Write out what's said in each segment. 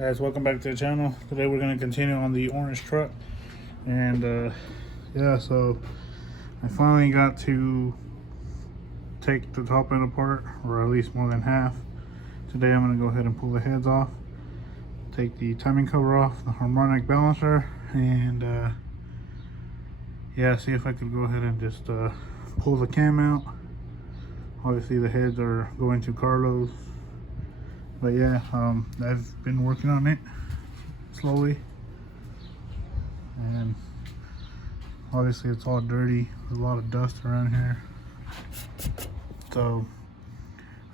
Guys, welcome back to the channel. Today we're going to continue on the orange truck, and yeah, so I finally got to take the top end apart, or at least more than half. Today I'm going to go ahead and pull the heads off, take the timing cover off, the harmonic balancer, and yeah, see if I could go ahead and just pull the cam out. Obviously the heads are going to Carlos, but yeah, I've been working on it slowly, and obviously it's all dirty. There's a lot of dust around here, so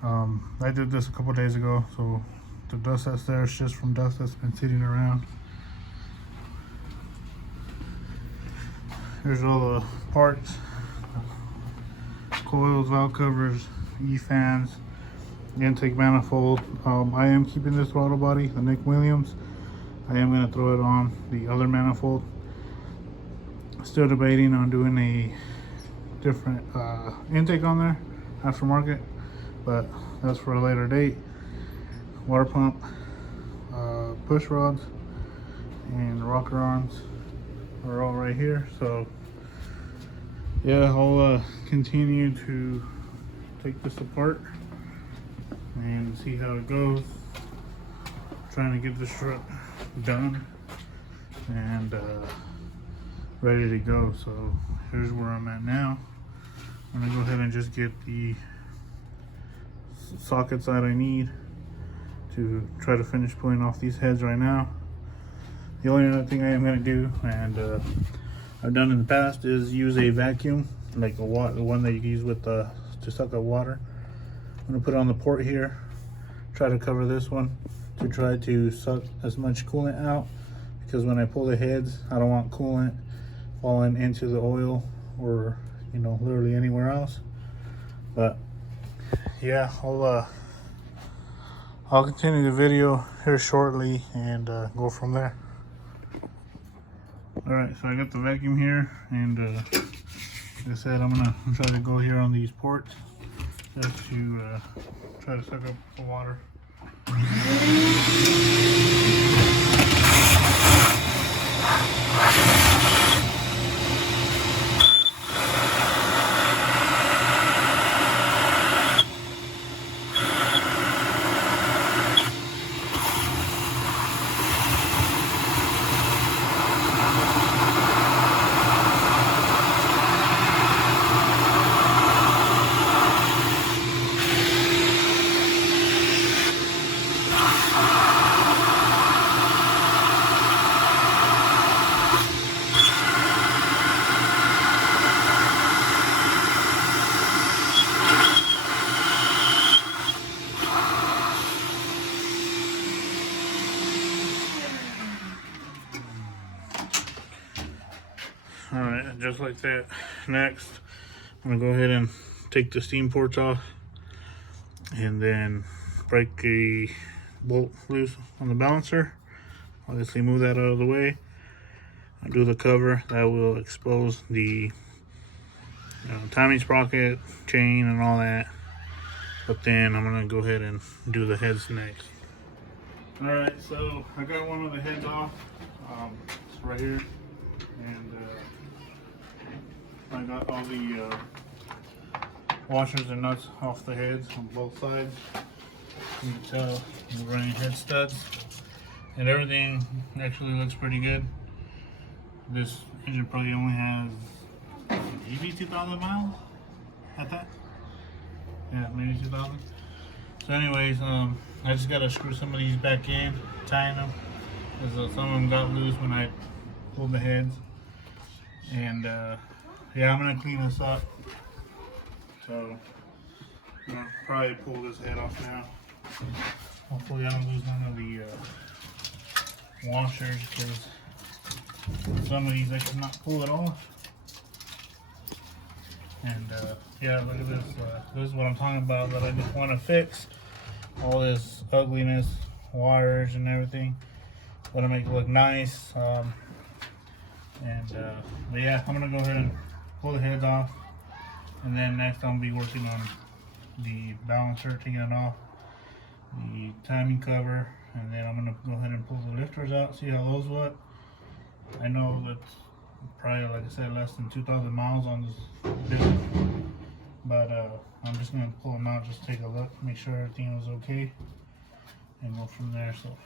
I did this a couple days ago, so the dust that's there is just from dust that's been sitting around. Here's all the parts: coils, valve covers, E-fans, intake manifold. I am keeping this throttle body, the Nick Williams. I am going to throw it on the other manifold. Still debating on doing a different intake on there, aftermarket, but that's for a later date. Water pump, push rods, and rocker arms are all right here. So yeah, I'll continue to take this apart and see how it goes. Trying to get this truck done and ready to go. So here's where I'm at now. I'm gonna go ahead and just get the sockets that I need to try to finish pulling off these heads right now. The only other thing I am gonna do, and I've done in the past, is use a vacuum, like the one that you use with to suck up water. I'm gonna put it on the port here, try to cover this one to try to suck as much coolant out, because when I pull the heads, I don't want coolant falling into the oil or, you know, literally anywhere else. But yeah, I'll continue the video here shortly and go from there. Alright, so I got the vacuum here, and like I said, I'm gonna try to go here on these ports just to try to suck up the water. Alright, just like that. Next, I'm going to go ahead and take the steam ports off and then break a bolt loose on the balancer. Obviously move that out of the way. Undo the cover. That will expose the timing sprocket, chain, and all that. But then I'm going to go ahead and do the heads next. Alright, so I got one of the heads off. It's right here. And I got all the washers and nuts off the heads on both sides. You can tell we're running head studs, and everything actually looks pretty good. This engine probably only has maybe 2,000 miles at that. Yeah, maybe 2,000. So anyways, I just gotta screw some of these back in, tying them, because some of them got loose when I pulled the heads. And yeah, I'm gonna clean this up. So I'm gonna probably pull this head off now. Hopefully I don't lose none of the washers, because some of these I cannot pull at all. And yeah, look at this. This is what I'm talking about, that I just want to fix. All this ugliness, wires and everything. Want to make it look nice. But yeah, I'm gonna go ahead and pull the heads off, and then next I'll be working on the balancer, taking it off, the timing cover, and then I'm gonna go ahead and pull the lifters out, see how those look. I know that's probably, like I said, less than 2,000 miles on this build, but I'm just gonna pull them out, just take a look, make sure everything was okay, and go from there. So.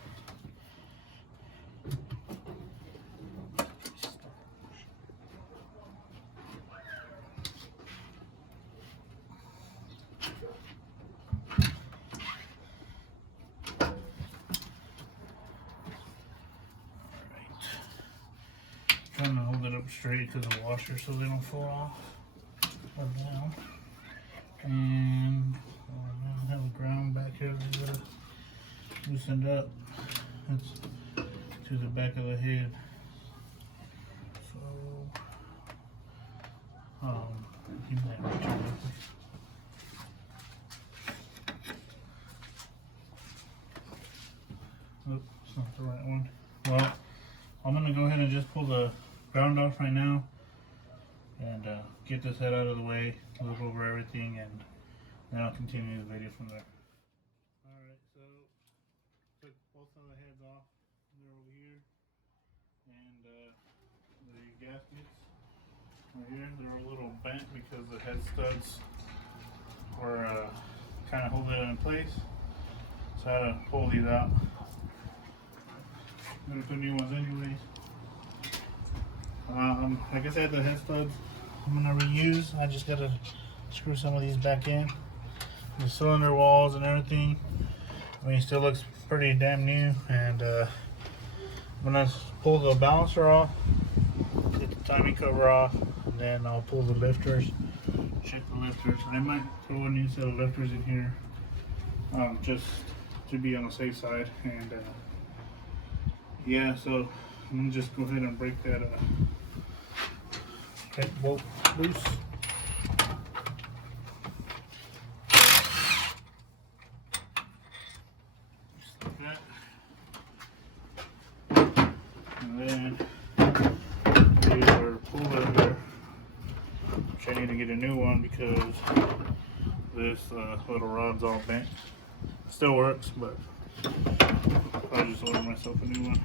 Trying to hold it up straight to the washer so they don't fall off or down. And I have a ground back here that I loosened up. It's to the back of the head. So, you might reach it. Nope, it's not the right one. Well, I'm gonna go ahead and just pull the ground off right now and get this head out of the way, look over everything, and then I'll continue the video from there. Alright, so took both of the heads off. They're over here, and the gaskets right here, they're a little bent because the head studs were kind of holding it in place, so I had to pull these out. I'm gonna put new ones anyways. Like I said, the head studs I'm gonna reuse. I just gotta screw some of these back in. The cylinder walls and everything, I mean, it still looks pretty damn new. And I'm gonna pull the balancer off, get the timing cover off, and then I'll pull the lifters, check the lifters. And I might throw a new set of lifters in here, just to be on the safe side. And yeah, so I'm gonna just go ahead and break that bolt loose. Just like that. And then these are pull lifter, which I need to get a new one because this little rod's all bent. Still works, but I'll just order myself a new one.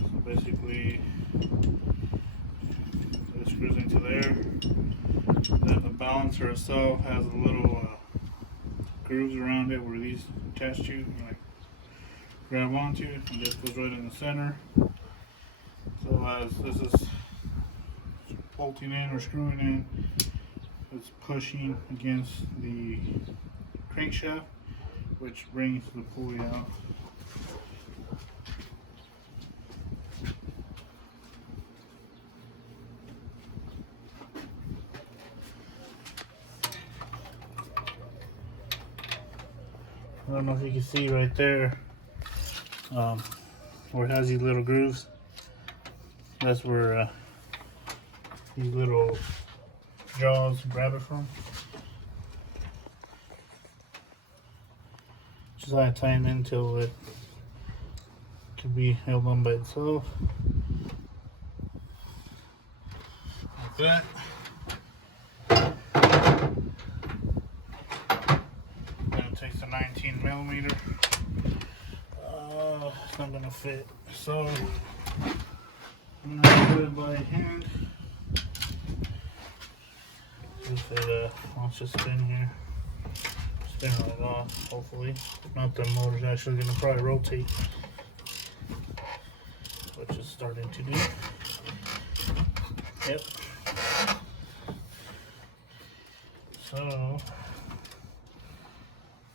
So basically, this screws into there. Then the balancer itself has a little grooves around it where these attach to, like grab onto, and this goes right in the center. So as this is bolting in or screwing in, it's pushing against the crankshaft, which brings the pulley out. I don't know if you can see right there, where it has these little grooves. That's where these little jaws grab it from. Just like tying in until it can be held on by itself. Like that. Then it takes a 19mm. It's not gonna fit. So I'm gonna do it by hand. If it wants to spin here, spin it off, hopefully. If not, the motor's actually gonna probably rotate, which is starting to do. Yep. So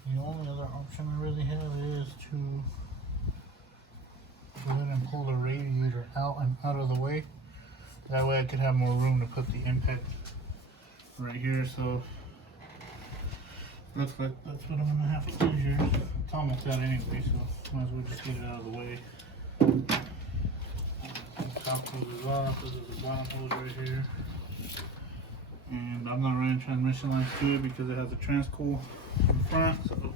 the only other option I really have is to go ahead and pull the radiator out and out of the way. That way I could have more room to put the impact right here. So looks like that's what I'm gonna have to do here. It's almost out anyway, so might as well just get it out of the way. The top hose is off. This is the bottom hose right here. And I'm not running transmission lines to it because it has a transcool in front. So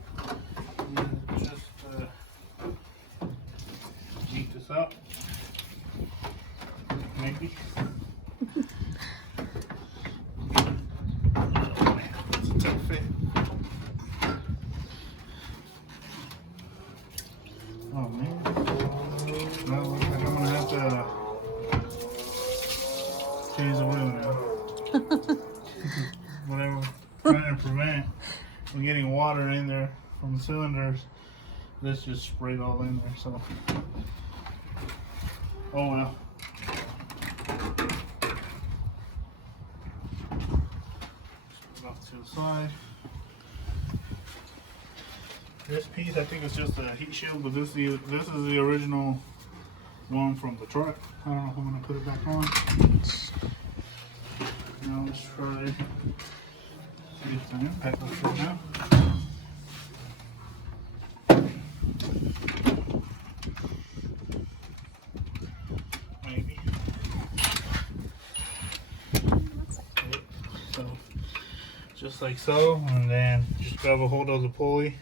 just neat this up. Maybe. Oh man, that's a tough fit. Oh man. Well, looks like I'm gonna have to change the wheel now. Whatever. Trying to prevent from getting water in there from the cylinders. This just sprayed all in there, so. Oh well. Put it off to the side. This piece, I think it's just a heat shield, but this is the original one from the truck. I don't know if I'm gonna put it back on. Now let's try. See if the impact looks good now. Maybe. So, just like so, and then just grab a hold of the pulley.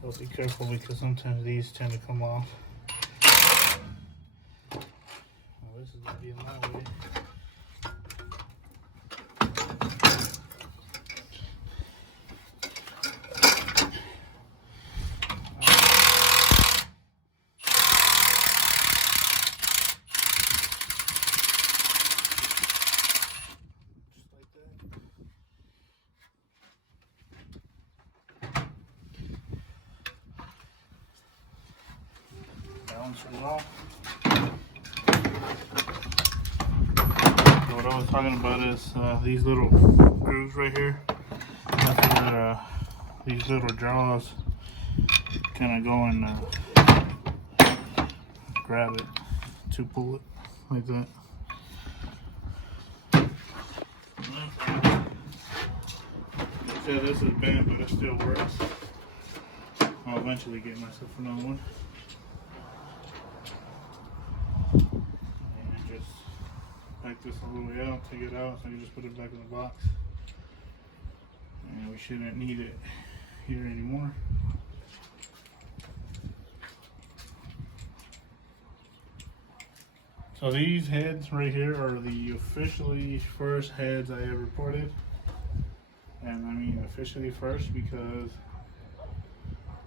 So be careful because sometimes these tend to come off. Well, this is gonna be in my way. Balance it off. So what I was talking about is these little grooves right here. After that, these little jaws kind of go and grab it to pull it like that. So this is bent, but it still works. I'll eventually get myself another one. And just back this all the way out, take it out, so you just put it back in the box. And we shouldn't need it here anymore. So these heads right here are the officially first heads I ever ported. And I mean officially first because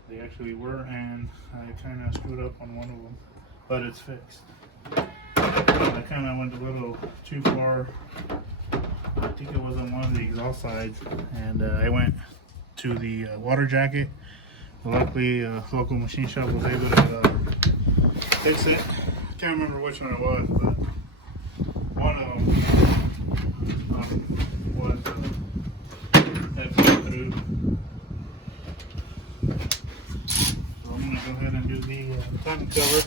they actually were, and I kind of screwed up on one of them, but it's fixed. I kind of went a little too far. I think it was on one of the exhaust sides, and I went to the water jacket. Luckily, local machine shop was able to fix it. I can't remember which one it was, but one of them was had fell through. So I'm gonna go ahead and do the tank cover.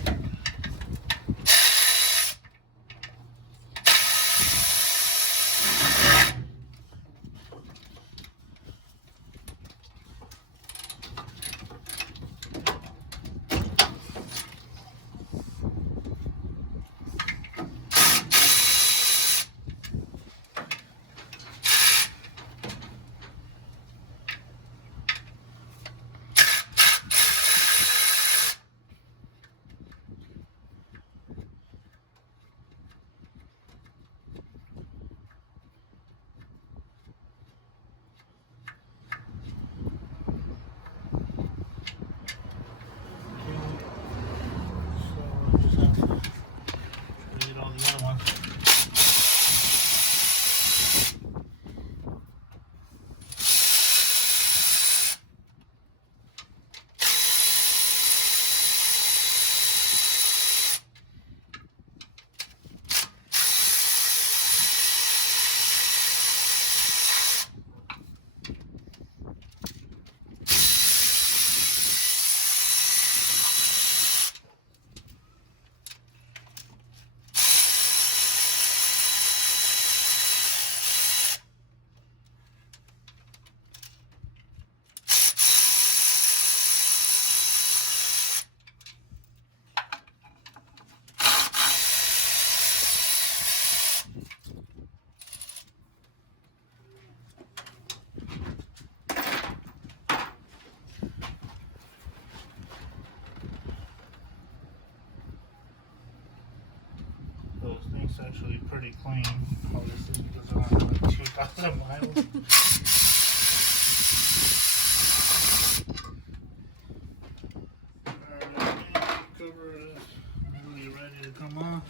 It's actually pretty clean, obviously, because I don't have like 2,000 miles. Alright. screwdriver is really ready to come off.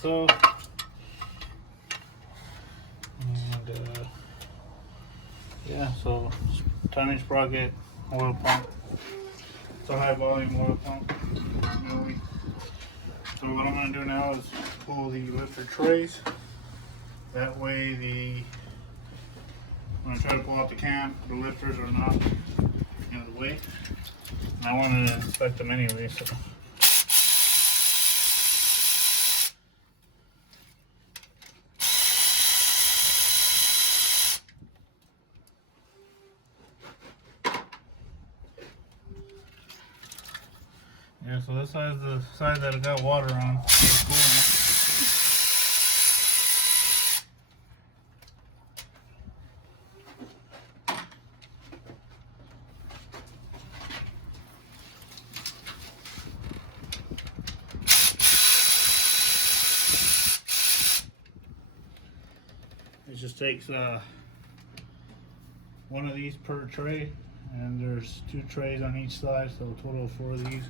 So, and yeah, so timing sprocket, oil pump. It's a high volume oil pump. Really. So what I'm going to do now is pull the lifter trays. That way when I try to pull out the cam, the lifters are not in the way. And I wanted to inspect them anyway, so. Yeah, so this side is the side that it got water on. It's cool. It just takes one of these per tray, and there's 2 trays on each side, so a total of 4 of these.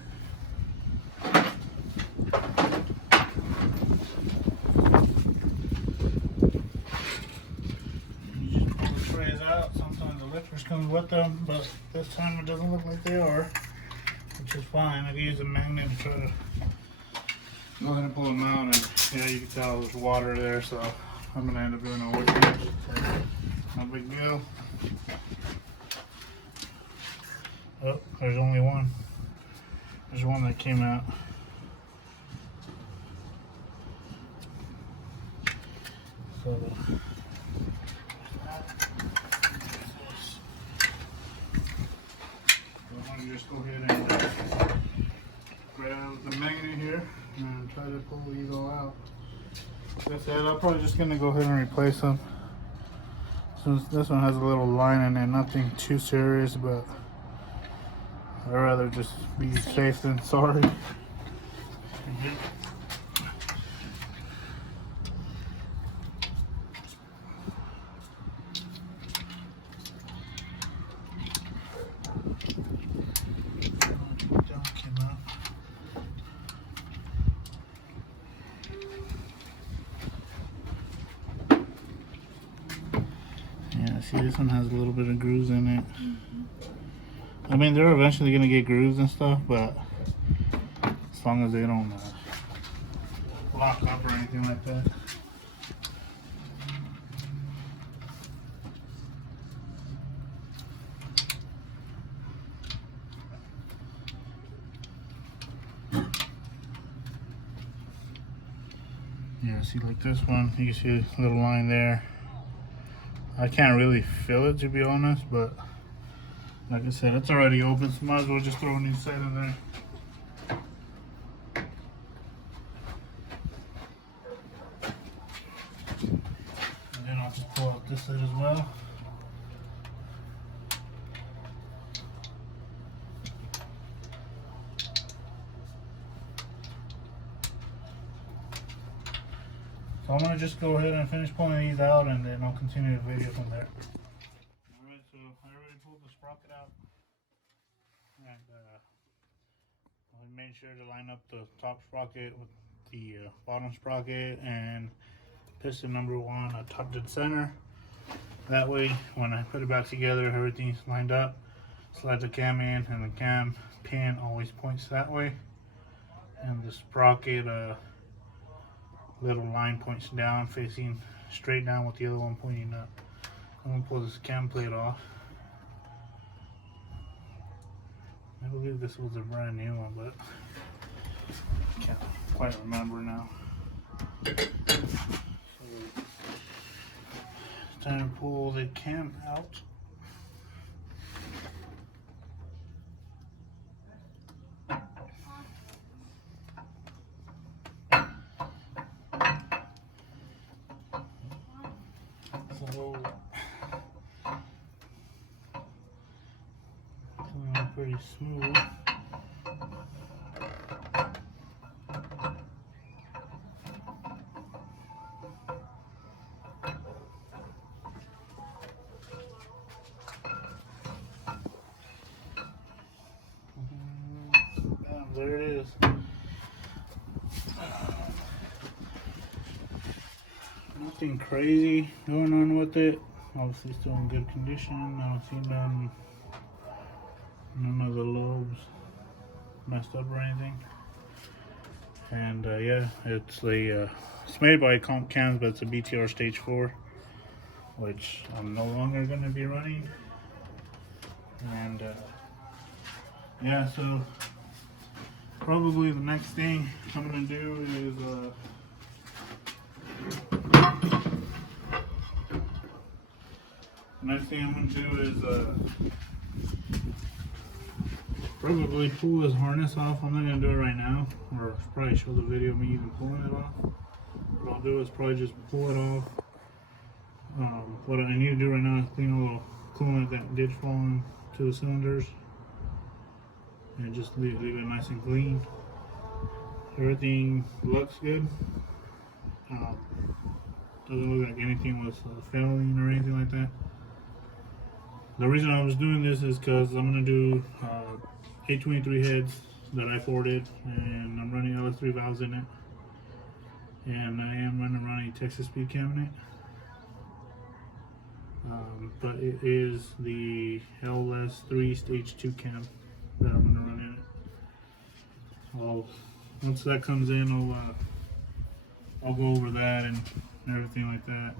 You just pull the trays out. Sometimes the lifters come with them, but this time it doesn't look like they are, which is fine. I can use a magnet to try to go ahead and pull them out, and yeah, you can tell there's water there, so I'm gonna end up doing a wood finish. No big deal. Oh, there's only one. There's one that came out. So I'm gonna just go ahead and grab the magnet here and try to pull these all out. Like I said, I'm probably just gonna go ahead and replace them. Since this one has a little line in it, nothing too serious, but I'd rather just be safe than sorry. Yeah, see, this one has a little bit of grooves in it. I mean, they're eventually gonna get grooves and stuff, but as long as they don't lock up or anything like that. Yeah, see, like this one, you can see a little line there. I can't really feel it, to be honest, but like I said, it's already open, so might as well just throw a new set in there. And then I'll just pull out this side as well. So I'm going to just go ahead and finish pulling these out, and then I'll continue the video from there. Alright, so I already pulled the sprocket out, and I made sure to line up the top sprocket with the bottom sprocket, and piston number 1 I tucked it center. That way when I put it back together, everything's lined up. Slide the cam in, and the cam pin always points that way, and the sprocket little line points down, facing straight down, with the other one pointing up. I'm gonna pull this cam plate off. I believe this was a brand new one, but I can't quite remember now. So, it's time to pull the cam out. So, it's pretty smooth. there it is. Nothing crazy going on with it. Obviously still in good condition. I don't see none of the lobes messed up or anything. And yeah, it's made by Comp Cams, but it's a BTR Stage 4, which I'm no longer going to be running. And yeah, so probably the next thing I'm going to do is probably pull this harness off. I'm not going to do it right now, or probably show the video of me even pulling it off. What I'll do is probably just pull it off. What I need to do right now is clean a little coolant that did fall into the cylinders, and just leave it nice and clean. Everything looks good. Doesn't look like anything was failing or anything like that. The reason I was doing this is because I'm going to do 823 heads that I ported, and I'm running LS3 valves in it, and I am running Texas Speed Cam in it. But it is the LS3 Stage 2 cam that I'm going to run in it. Once that comes in, I'll go over that and everything like that.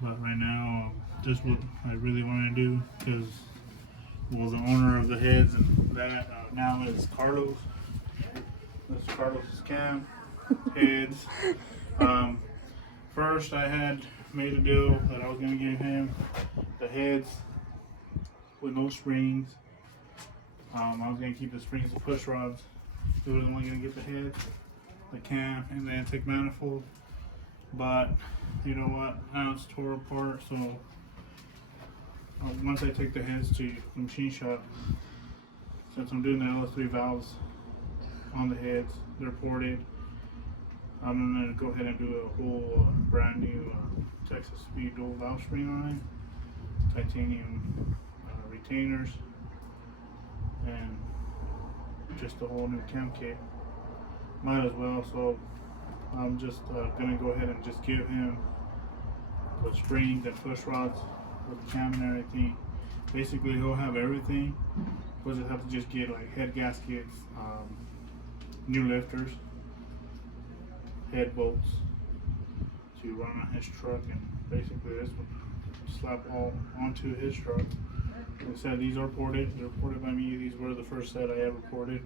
But right now, just what I really want to do, because well, the owner of the heads and that now is Carlos. That's Carlos's cam heads. First, I had made a deal that I was going to give him the heads with no springs. I was going to keep the springs and push rods. He was only going to get the heads, the cam, and the intake manifold. But you know what? Now it's tore apart. So once I take the heads to the machine shop, since I'm doing the LS3 valves on the heads, they're ported. I'm going to go ahead and do a whole brand new Texas Speed dual valve spring on it, titanium retainers, and just a whole new cam kit. Might as well. So I'm just going to go ahead and just give him the springs and push rods with the cam and everything. Basically, he'll have everything. We'll just have to just get like head gaskets, new lifters, head bolts to run on his truck, and basically this will slap all onto his truck. Like I said, these are ported. They're ported by me. These were the first set I ever ported.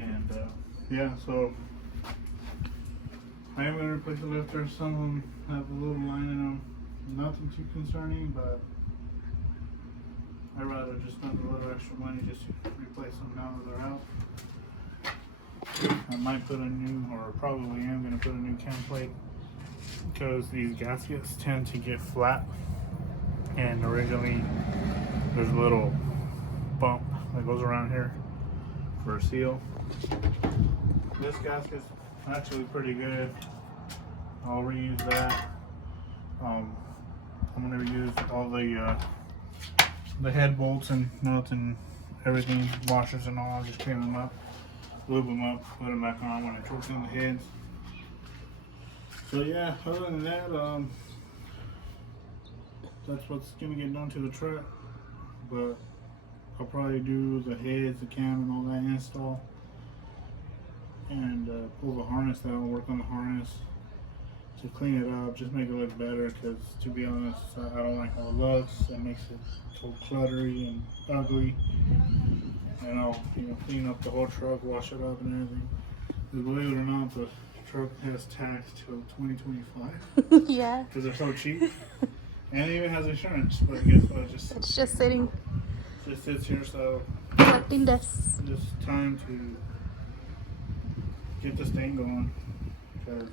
And yeah, so I am going to replace the lifters. Some of them have a little line in them. Nothing too concerning, but I'd rather just spend a little extra money just to replace them now that they're out. I might put a new, or probably am going to put a new cam plate, because these gaskets tend to get flat, and originally there's a little bump that goes around here for a seal. This gasket's actually pretty good. I'll reuse that. I'm going to reuse all the head bolts and nuts and everything, washers and all. I'll just clean them up, lube them up, put them back on when I torque in the heads. So yeah, other than that, that's what's going to get done to the truck. But I'll probably do the heads, the cam, and all that install, and pull the harness down, work on the harness to clean it up, just make it look better, because to be honest, I don't like how it looks. It makes it so cluttery and ugly. And I'll clean up the whole truck, wash it up and everything. Because believe it or not, the truck has tax till 2025. Yeah. Because they're so cheap. And it even has insurance, but guess what? It's just sitting. Just sits here, so Collecting dust. just time to get this thing going, because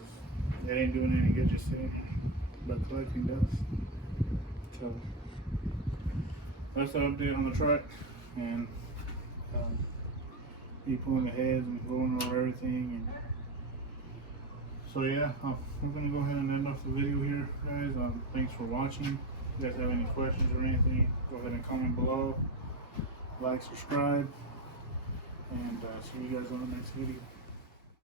it ain't doing any good just sitting here, but collecting dust. So that's the update on the truck, and me pulling the heads and going over everything. And so yeah, we're gonna go ahead and end off the video here, guys. Thanks for watching. If you guys have any questions or anything, go ahead and comment below, like, subscribe, and see you guys on the next video.